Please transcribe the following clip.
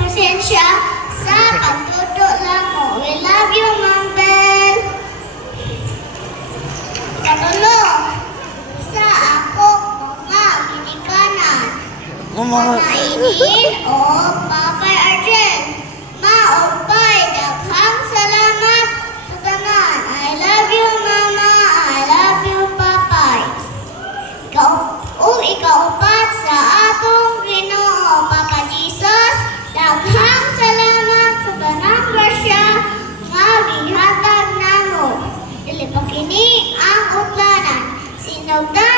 pasensya sa pagtuto lang mo. We love you, Ma'am Bel. Katulo, sa ako mga ginikanan. Manainin o Papay Arjen. Maupay, daghang salamat sa tanan. I love you, Mama. I love you, Papay. Ikaupat sa atong Ginoo, Papa Jesus. Daghang salamat sa tanang grasya nga gihatag namo. Dili pa kini ang utlanan. Sinugdan